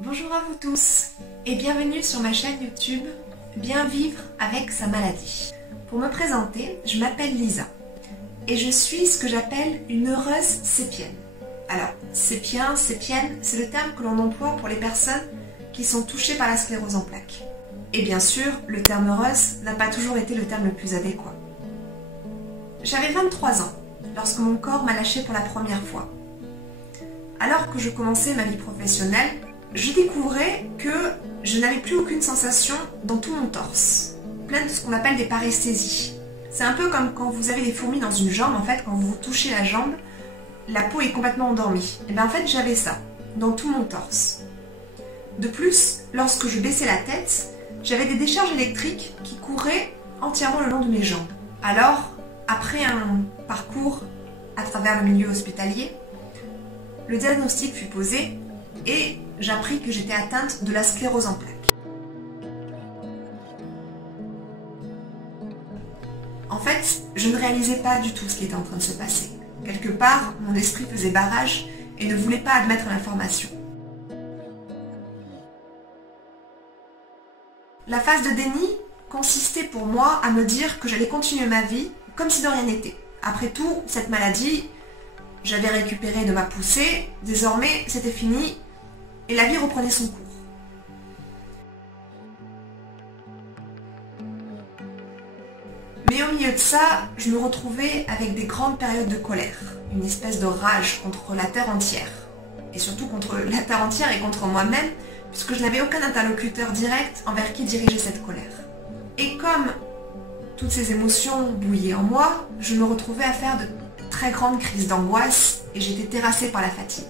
Bonjour à vous tous et bienvenue sur ma chaîne YouTube Bien vivre avec sa maladie. Pour me présenter, je m'appelle Lisa et je suis ce que j'appelle une heureuse sépienne. Alors, sépien, sépienne, c'est le terme que l'on emploie pour les personnes qui sont touchées par la sclérose en plaques. Et bien sûr, le terme heureuse n'a pas toujours été le terme le plus adéquat. J'avais 23 ans lorsque mon corps m'a lâché pour la première fois. Alors que je commençais ma vie professionnelle, je découvrais que je n'avais plus aucune sensation dans tout mon torse, plein de ce qu'on appelle des paresthésies. C'est un peu comme quand vous avez des fourmis dans une jambe, en fait, quand vous touchez la jambe, la peau est complètement endormie. Et bien en fait, j'avais ça, dans tout mon torse. De plus, lorsque je baissais la tête, j'avais des décharges électriques qui couraient entièrement le long de mes jambes. Alors, après un parcours à travers le milieu hospitalier, le diagnostic fut posé et j'appris que j'étais atteinte de la sclérose en plaques. En fait, je ne réalisais pas du tout ce qui était en train de se passer. Quelque part, mon esprit faisait barrage et ne voulait pas admettre l'information. La phase de déni consistait pour moi à me dire que j'allais continuer ma vie comme si de rien n'était. Après tout, cette maladie, j'avais récupéré de ma poussée, désormais c'était fini et la vie reprenait son cours. Mais au milieu de ça, je me retrouvais avec des grandes périodes de colère, une espèce de rage contre la terre entière. Et surtout contre la terre entière et contre moi-même, puisque je n'avais aucun interlocuteur direct envers qui diriger cette colère. Et comme toutes ces émotions bouillaient en moi, je me retrouvais à faire de très grandes crises d'angoisse et j'étais terrassée par la fatigue.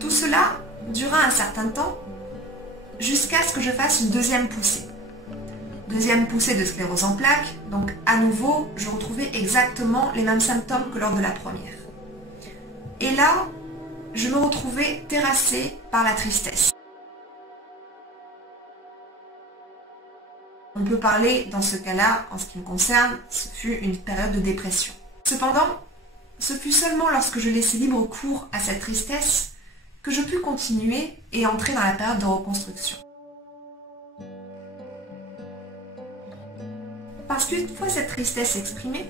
Tout cela dura un certain temps jusqu'à ce que je fasse une deuxième poussée. Deuxième poussée de sclérose en plaques, donc à nouveau, je retrouvais exactement les mêmes symptômes que lors de la première. Et là, je me retrouvais terrassée par la tristesse. On peut parler, dans ce cas-là, en ce qui me concerne, ce fut une période de dépression. Cependant, ce fut seulement lorsque je laissais libre cours à cette tristesse que je pus continuer et entrer dans la période de reconstruction. Parce qu'une fois cette tristesse exprimée,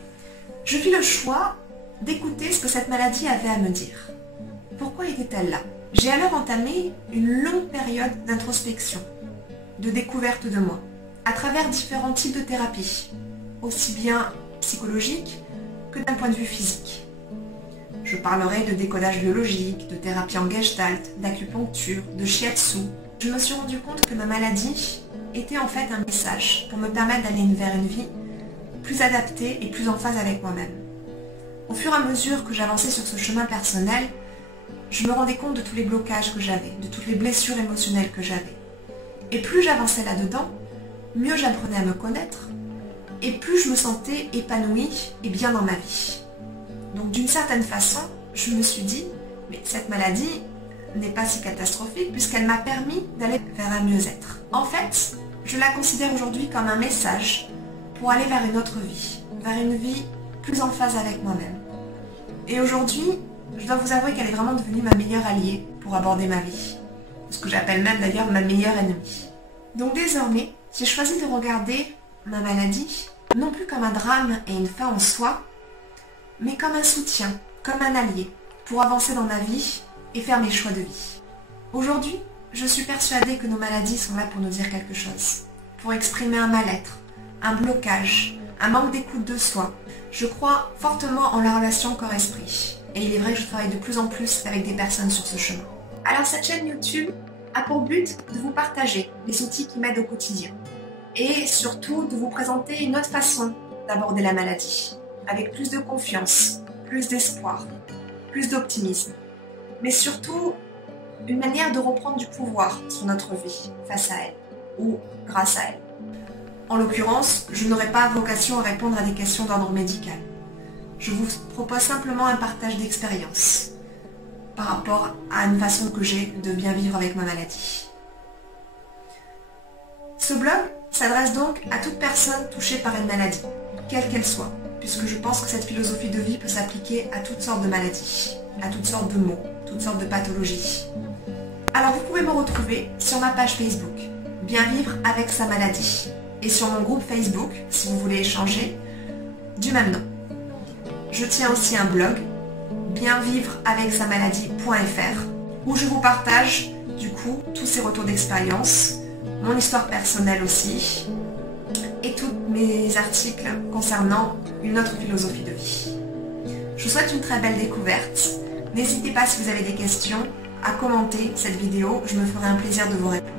je fis le choix d'écouter ce que cette maladie avait à me dire. Pourquoi était-elle là? J'ai alors entamé une longue période d'introspection, de découverte de moi, à travers différents types de thérapies, aussi bien psychologiques que d'un point de vue physique. Je parlerai de décodage biologique, de thérapie en gestalt, d'acupuncture, de shiatsu. Je me suis rendu compte que ma maladie était en fait un message pour me permettre d'aller vers une vie plus adaptée et plus en phase avec moi-même. Au fur et à mesure que j'avançais sur ce chemin personnel, je me rendais compte de tous les blocages que j'avais, de toutes les blessures émotionnelles que j'avais. Et plus j'avançais là-dedans, mieux j'apprenais à me connaître et plus je me sentais épanouie et bien dans ma vie. Donc d'une certaine façon, je me suis dit, mais cette maladie n'est pas si catastrophique puisqu'elle m'a permis d'aller vers un mieux-être. En fait, je la considère aujourd'hui comme un message pour aller vers une autre vie, vers une vie plus en phase avec moi-même. Et aujourd'hui, je dois vous avouer qu'elle est vraiment devenue ma meilleure alliée pour aborder ma vie. Ce que j'appelle même d'ailleurs ma meilleure ennemie. Donc désormais, j'ai choisi de regarder ma maladie non plus comme un drame et une fin en soi, mais comme un soutien, comme un allié, pour avancer dans ma vie et faire mes choix de vie. Aujourd'hui, je suis persuadée que nos maladies sont là pour nous dire quelque chose, pour exprimer un mal-être, un blocage, un manque d'écoute de soi. Je crois fortement en la relation corps-esprit, et il est vrai que je travaille de plus en plus avec des personnes sur ce chemin. Alors cette chaîne YouTube a pour but de vous partager les outils qui m'aident au quotidien, et surtout de vous présenter une autre façon d'aborder la maladie, avec plus de confiance, plus d'espoir, plus d'optimisme, mais surtout une manière de reprendre du pouvoir sur notre vie face à elle, ou grâce à elle. En l'occurrence, je n'aurai pas vocation à répondre à des questions d'ordre médical. Je vous propose simplement un partage d'expérience par rapport à une façon que j'ai de bien vivre avec ma maladie. Ce blog s'adresse donc à toute personne touchée par une maladie, quelle qu'elle soit, puisque je pense que cette philosophie de vie peut s'appliquer à toutes sortes de maladies, à toutes sortes de maux, toutes sortes de pathologies. Alors vous pouvez me retrouver sur ma page Facebook, Bien vivre avec sa maladie, et sur mon groupe Facebook, si vous voulez échanger, du même nom. Je tiens aussi un blog, bienvivreavecsa-maladie.fr, où je vous partage du coup tous ces retours d'expérience, mon histoire personnelle aussi, et tous mes articles concernant une autre philosophie de vie. Je vous souhaite une très belle découverte. N'hésitez pas si vous avez des questions à commenter cette vidéo, je me ferai un plaisir de vous répondre.